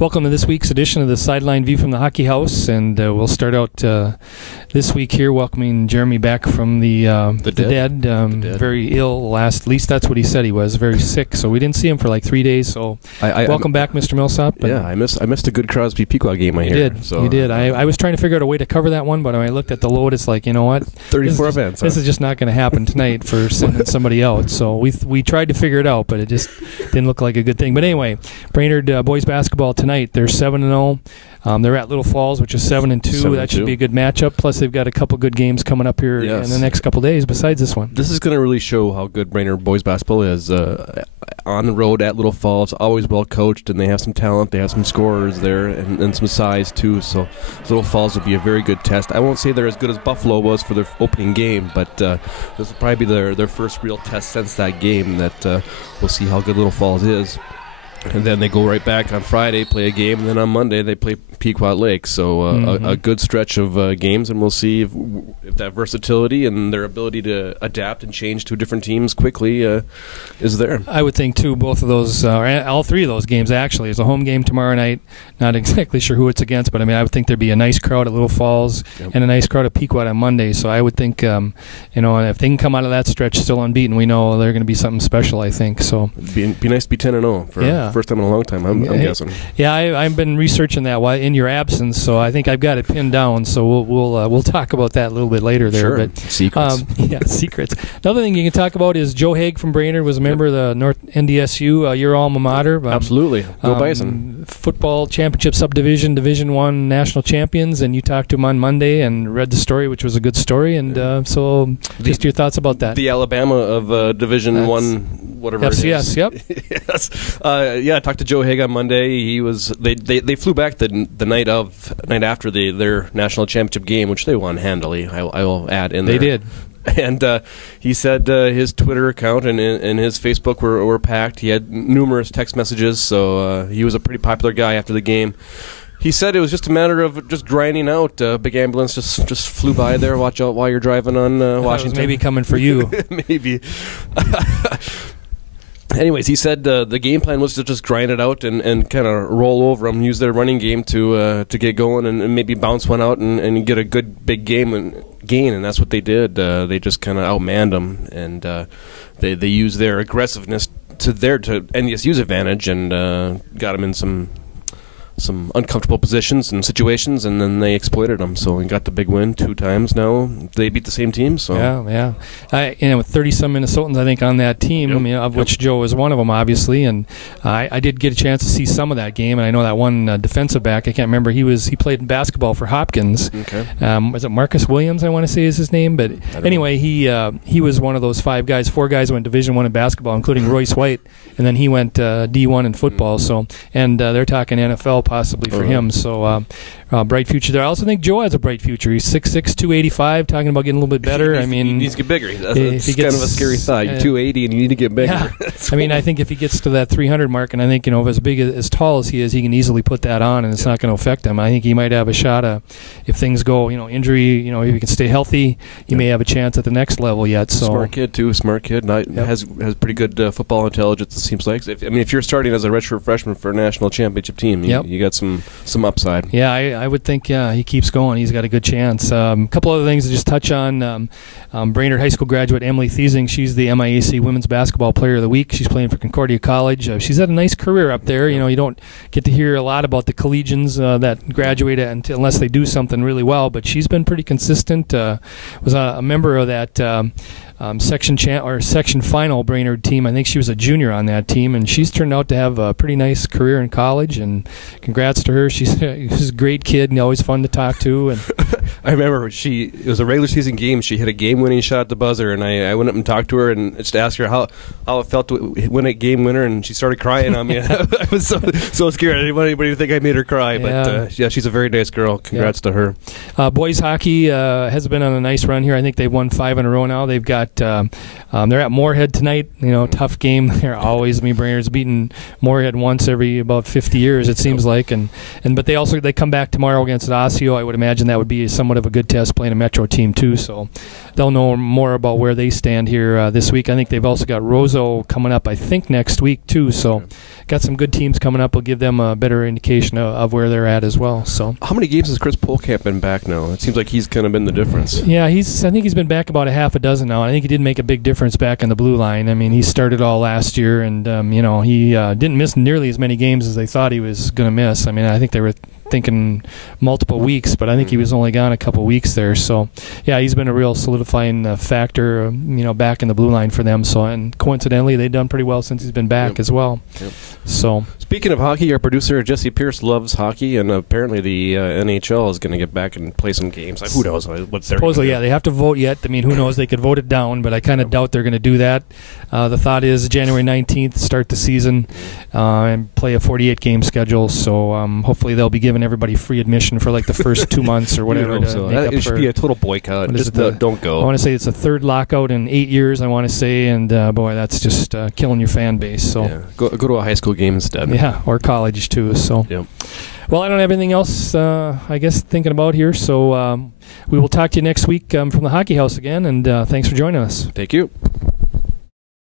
Welcome to this week's edition of the Sideline View from the Hockey House, and we'll start out this week here welcoming Jeremy back from the dead. Very ill at least that's what he said. He was very sick, so we didn't see him for like 3 days. So welcome back, Mr. Millsop. Yeah, I missed a good Crosby Pequot game. You did. I was trying to figure out a way to cover that one, but when I looked at the load, it's like, you know what, 34 events. This is just not going to happen tonight for sending somebody out. So we tried to figure it out, but it just didn't look like a good thing. But anyway, Brainerd boys basketball tonight. They're 7-0. They're at Little Falls, which is 7-2. That should be a good matchup. Plus, they've got a couple good games coming up here in the next couple days besides this one. This is going to really show how good Brainerd boys basketball is. On the road at Little Falls, always well coached, and they have some talent. They have some scorers there and some size, too. So Little Falls will be a very good test. I won't say they're as good as Buffalo was for their opening game, but this will probably be their first real test since that game that we'll see how good Little Falls is. And then they go right back on Friday, play a game, and then on Monday they play Pequot Lake. So a good stretch of games, and we'll see if that versatility and their ability to adapt and change to different teams quickly is there. I would think, too, both of those, all three of those games, actually. There's a home game tomorrow night. Not exactly sure who it's against, but I would think there'd be a nice crowd at Little Falls and a nice crowd at Pequot on Monday. So I would think, if they can come out of that stretch still unbeaten, we know they're going to be something special, I think. So it'd be nice to be 10-0 for the first time in a long time, I'm guessing. Yeah, I've been reresearching that while in your absence, so I think I've got it pinned down. So we'll talk about that a little bit later there. Sure. But, secrets. Secrets. Another thing you can talk about is Joe Haig from Brainerd was a member of the North NDSU, your alma mater. Absolutely. Go Bison. Football championship subdivision, Division I national champions, and you talked to him on Monday and read the story, which was a good story. And so just your thoughts about that. The Alabama of Division I, whatever FCS, it is. Yes. I talked to Joe Haig on Monday. They flew back the night after their national championship game, which they won handily. I will add in there. They did. And he said his Twitter account and his Facebook were packed. He had numerous text messages, so he was a pretty popular guy after the game. He said it was just a matter of just grinding out. Big ambulance just flew by there. Watch out while you're driving on Washington. Maybe coming for you. Maybe. Anyways, he said the game plan was to just grind it out and kind of roll over them, use their running game to get going and maybe bounce one out and get a good big game and gain, and that's what they did. They just kind of outmanned them, and they used their aggressiveness to NDSU's advantage and got them in some uncomfortable positions and situations, and then they exploited them. So we got the big win 2 times now. They beat the same team. So yeah. With 30-some Minnesotans, I think, on that team, of which Joe is one of them, obviously. And I did get a chance to see some of that game, and I know that one defensive back. I can't remember. He played basketball for Hopkins. Okay. Was it Marcus Williams? I want to say is his name. But anyway, he was one of those 5 guys. 4 guys went Division I in basketball, including Royce White, and then he went D1 in football. So they're talking NFL possibly for him. So bright future there. I also think Joe has a bright future. He's 6'6", 285, talking about getting a little bit better. He needs to get bigger. That's kind of a scary thought. You're 280 and you need to get bigger. Yeah. I think if he gets to that 300 mark, and I think as tall as he is, he can easily put that on, and it's not going to affect him. I think he might have a shot if things go, injury, if he can stay healthy, he may have a chance at the next level yet. So smart kid too, has pretty good football intelligence. It seems like. If you're starting as a redshirt freshman for a national championship team, you got some upside. Yeah, I would think he keeps going. He's got a good chance. A couple other things to just touch on. Brainerd High School graduate Emily Thiesing, she's the MIAC Women's Basketball Player of the Week. She's playing for Concordia College. She's had a nice career up there. You don't get to hear a lot about the collegians that graduate unless they do something really well, but she's been pretty consistent. Was a member of that section final Brainerd team. I think she was a junior on that team, and she's turned out to have a pretty nice career in college, and congrats to her. She's a great kid and always fun to talk to. And I remember it was a regular season game. She hit a game-winning shot at the buzzer, and I went up and talked to her and just asked her how it felt to win a game winner, and she started crying on me. I was so scared. I didn't want anybody to think I made her cry, but she's a very nice girl. Congrats to her. Boys hockey has been on a nice run here. I think they've won 5 in a row now. They've got But they're at Moorhead tonight. Tough game. They're always. Brainerd's beaten Moorhead once every about 50 years, it seems like. But they come back tomorrow against Osseo. I would imagine that would be somewhat of a good test playing a Metro team too. So they'll know more about where they stand here this week. I think they've also got Roseau coming up, I think, next week too. So got some good teams coming up. Will give them a better indication of where they're at as well. So how many games has Chris Polkamp been back now? It seems like he's kind of been the difference. Yeah, I think he's been back about a half a dozen now. I think he did make a big difference back in the blue line. He started all last year, and he didn't miss nearly as many games as they thought he was going to miss. I think they were thinking multiple weeks, but I think he was only gone a couple weeks there. So, yeah, he's been a real solidifying factor, back in the blue line for them. So, and coincidentally, they've done pretty well since he's been back as well. Yep. So, speaking of hockey, our producer Jesse Pierce loves hockey, and apparently the NHL is going to get back and play some games. Who knows what they're supposedly? Yeah, they have to vote yet. Who knows? They could vote it down, but I kind of doubt they're going to do that. The thought is January 19th, start the season and play a 48-game schedule. So hopefully they'll be giving everybody free admission for like the first 2 months or whatever. It should be a total boycott. Just don't go. I want to say it's the third lockout in 8 years, I want to say, and boy, that's just killing your fan base. So yeah. Go to a high school game instead. Yeah, or college too. So. Yep. Well, I don't have anything else, I guess, thinking about here. So we will talk to you next week from the Hockey House again, and thanks for joining us. Thank you.